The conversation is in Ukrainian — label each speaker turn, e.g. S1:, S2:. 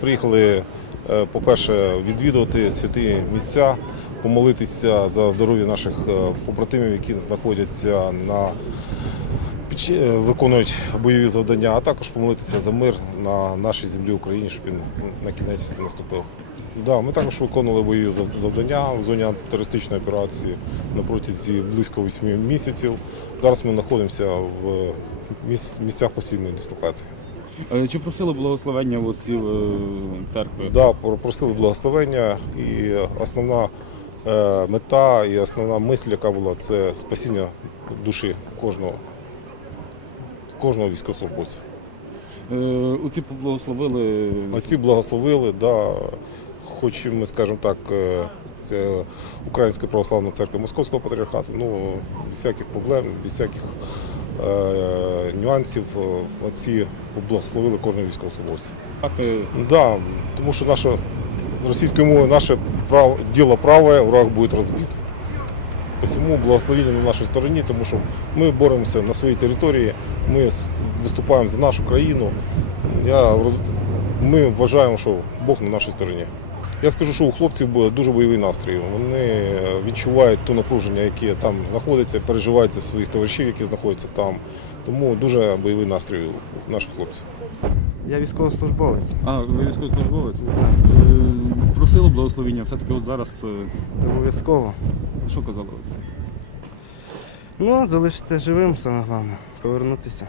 S1: приїхали, е, по-перше, відвідувати святі місця, помолитися за здоров'я наших е, побратимів, які знаходяться на е, виконують бойові завдання, а також помолитися за мир на нашій землі Україні, щоб він на кінець наступив. Да, ми також виконували бойові завдання в зоні антитерористичної операції на протязі близько 8 місяців. Зараз ми знаходимося в місцях постійної дислокації.
S2: Е, Чи просили благословення отців е, церкви?
S1: Да, просили благословення, і основна е, мета і основна мисль, яка була, це спасіння душі кожного, кожного військовослужбовця.
S2: Оці поблагословили.
S1: Оці благословили, да, хоч ми скажемо так, це Українська православна церква Московського патріархату, ну, без всяких проблем, без всяких нюансів, е, отці кожного військовослужбовця.
S2: Так, е,
S1: Да, тому що наша російською мовою наше право, діло праве, враг буде розбит. Посему благословення на нашій стороні, тому що ми боремося на своїй території, ми виступаємо за нашу країну. Я, ми вважаємо, що Бог на нашій стороні. Я скажу, що у хлопців буде дуже бойовий настрій. Вони відчувають ту напруження, яке там знаходиться, переживають за своїх товаришів, які знаходяться там. Тому дуже бойовий настрій у наших хлопців.
S3: Я військовослужбовець.
S2: а, ви військовослужбовець?
S3: Так.
S2: Е, Просили благословення, все-таки от зараз е,
S3: Обов'язково.
S2: що казали оці?
S3: Ну, залишити живим, саме головне, повернутися.